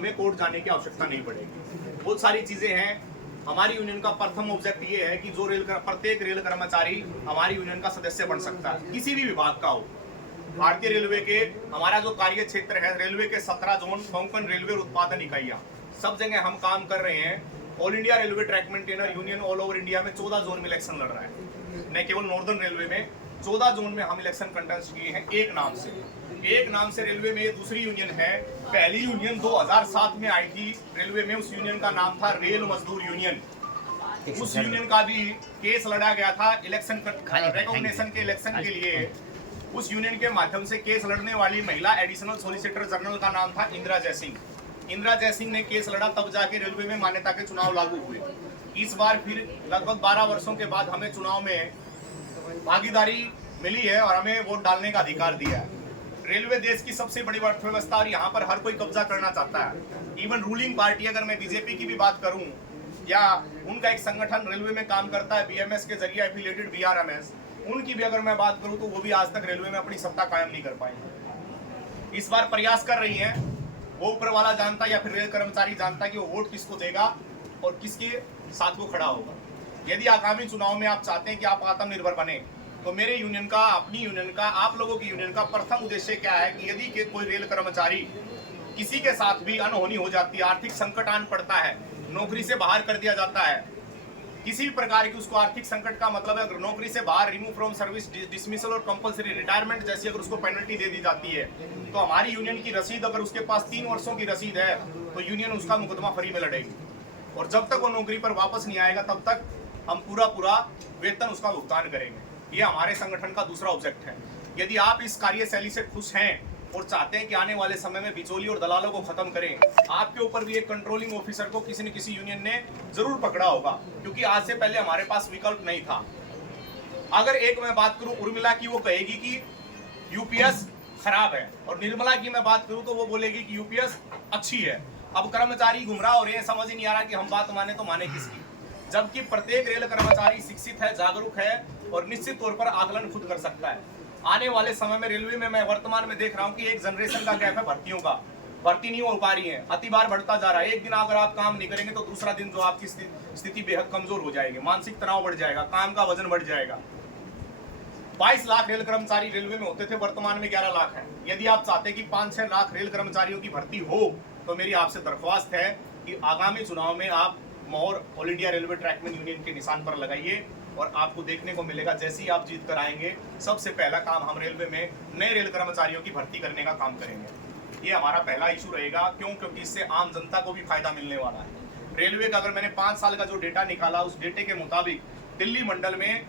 हमें कोर्ट जाने की आवश्यकता नहीं पड़ेगी। बहुत सारी चीजें हैं। हमारी यूनियन का प्रथम ऑब्जेक्ट ये है कि जो प्रत्येक रेल कर्मचारी हमारी यूनियन का सदस्य बन सकता है, किसी भी विभाग का हो। भारतीय रेलवे के हमारा जो कार्य क्षेत्र है, रेलवे के 17 जोन, कोंकण रेलवे उत्पादन इकाइयां, सब जगह हम काम कर रहे हैं। All India railway track maintainer union all over India में 14 जोन में इलेक्शन लड़ रहा है। न केवल नॉर्दर्न रेलवे में 14 जोन में हम इलेक्शन कंटेस्ट किए हैं। एक नाम से रेलवे में दूसरी यूनियन है। पहली यूनियन 2007 में आई थी रेलवे में, उस यूनियन का नाम था रेल मजदूर यूनियन। उस यूनियन का भी केस लड़ा गया था इलेक्शन रिकॉग्निशन के इलेक्शन के लिए। उस यूनियन के माध्यम से केस लड़ने वाली महिला एडिशनल सॉलिसिटर जनरल का नाम था इंदिरा जयसिंह। इंदिरा जयसिंह ने केस लड़ा, तब जाके रेलवे में मान्यता के चुनाव लागू हुए। इस बार फिर लगभग 12 वर्षों के बाद हमें चुनाव में भागीदारी मिली है और हमें वोट डालने का अधिकार दिया है। रेलवे देश की सबसे बड़ी अर्थव्यवस्था और यहाँ पर हर कोई कब्जा करना चाहता है। इवन रूलिंग पार्टी, अगर मैं बीजेपी की भी बात करूं, या उनका एक संगठन रेलवे में काम करता है बीएमएस के जरिए एफिलिएटेड बीआरएमएस, उनकी भी अगर मैं बात करूं तो वो भी आज तक रेलवे में अपनी सत्ता कायम नहीं कर पाए। इस बार प्रयास कर रही हैं। वो ऊपर वाला जानता है या फिर रेल कर्मचारी जानता है कि वो वोट किसको देगा और किसके साथ वो खड़ा होगा। यदि आगामी चुनाव में आप चाहते हैं कि आप आत्मनिर्भर बने, तो मेरे यूनियन का, अपनी यूनियन का, आप लोगों की यूनियन का प्रथम उद्देश्य क्या है कि यदि कोई रेल कर्मचारी किसी के साथ भी अनहोनी हो जाती है, आर्थिक संकट आन पड़ता है, नौकरी से बाहर कर दिया जाता है, किसी भी प्रकार की उसको आर्थिक संकट का मतलब है अगर नौकरी से बाहर, रिमूव फ्रॉम सर्विस, डिसमिसल और कंपलसरी रिटायरमेंट जैसी अगर उसको पेनल्टी दे दी जाती है, तो हमारी यूनियन की रसीद, अगर उसके पास 3 वर्षों की रसीद है, तो यूनियन उसका मुकदमा फ्री में लड़ेगी। और जब तक वो नौकरी पर वापस नहीं आएगा तब तक हम पूरा वेतन उसका भुगतान करेंगे। ये हमारे संगठन का दूसरा ऑब्जेक्ट है। यदि आप इस कार्यशैली से खुश हैं और चाहते हैं कि आने वाले समय में बिचौली और दलालों को खत्म करें, आपके ऊपर भी एक कंट्रोलिंग ऑफिसर को किसी न किसी यूनियन ने जरूर पकड़ा होगा, क्योंकि आज से पहले हमारे पास विकल्प नहीं था। अगर एक मैं बात करूं उर्मिला की, वो कहेगी कि यूपीएस खराब है, और निर्मला की मैं बात करूं तो वो बोलेगी कि यूपीएस अच्छी है। अब कर्मचारी गुमराह हो रहे हैं, समझ ही नहीं आ रहा कि हम बात माने तो माने किसकी, जबकि प्रत्येक रेल कर्मचारी शिक्षित है, जागरूक है और निश्चित तौर पर आकलन खुद कर सकता है। आने वाले समय में रेलवे में मैं वर्तमान में देख रहा हूं कि एक जनरेशन का गैप है भर्तियों का, भर्ती नहीं हो पा रही है, अति बार बढ़ता जा रहा है। एक दिन अगर आप काम नहीं करेंगे तो दूसरा दिन जो आपकी स्थिति बेहद कमजोर हो जाएगी, मानसिक तनाव बढ़ जाएगा, काम का वजन बढ़ जाएगा। 22 लाख रेल कर्मचारी रेलवे में होते थे, वर्तमान में 11 लाख है। यदि आप चाहते हैं कि 5-6 लाख रेल कर्मचारियों की भर्ती हो, तो मेरी आपसे दरख्वास्त है कि आगामी चुनाव में आप मोहर all India railway trackman union के निशान पर लगाइए, और आपको देखने को मिलेगा जैसे ही आप जीत कर आएंगे, सबसे पहला काम हम रेलवे में नए रेल कर्मचारियों की भर्ती करने का काम करेंगे। ये हमारा पहला इशू रहेगा। क्यों? क्योंकि इससे आम जनता को भी फायदा मिलने वाला है। रेलवे का अगर मैंने 5 साल का जो डेटा निकाला, उस डेटे के मुताबिक दिल्ली मंडल में